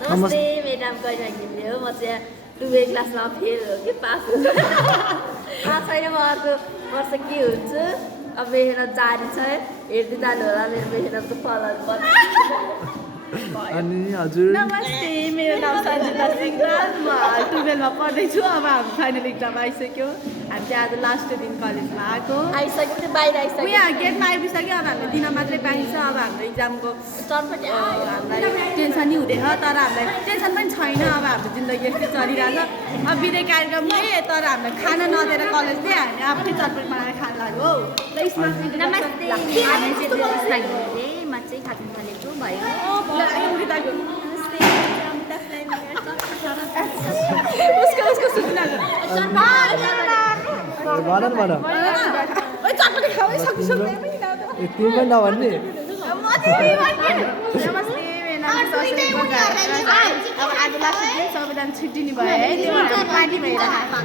नमस्ते मेडम कहिलेको हो म चाहिँ 2A क्लासमा फेल हो कि पास हो थाहा छैन म अर्को वर्ष के हुन्छ अब मेहनत जारी छ हेर्दै जानु होला मेरो मेहनतको फलहरू पर्छ अनि हजुर नमस्ते मेरो नाम सञ्जिता सिंहराज म 12 मा पढ्दैछु अब हाम्रो फाइनल एक्जाम आइसक्यो हामी चाहिँ आज लास्ट दिन कलेजमा आएको आइसक्यो बाहिर आइसक्यो यहाँ गेटमा आइपुगिसक्यो अब हामीले दिन मात्रै पाइन्छ अब हाम्रो एक्जामको चटपटी हामीलाई टेन्सन नि हुँदैन तर हामीलाई टेन्सन पनि छैन अब हाम्रो जिन्दगी यस्तै चलिरहेको अब विदाय कार्यक्रममै तर हामीलाई खाना नदिएर कलेजले हामी आफै चटपट बनाएर खान लाग्यो हौ नमस्ते म चाहिँ खाजा थालेको भयो उसको सुना भन न भन चटपटी खाऊ सक्छु तिमी पनि नभन्ने नमस्ते मेरो नाम अब आज लास्ट दिन सबैजना छुट्टिने भयो है त्यो पार्टी भइरहेको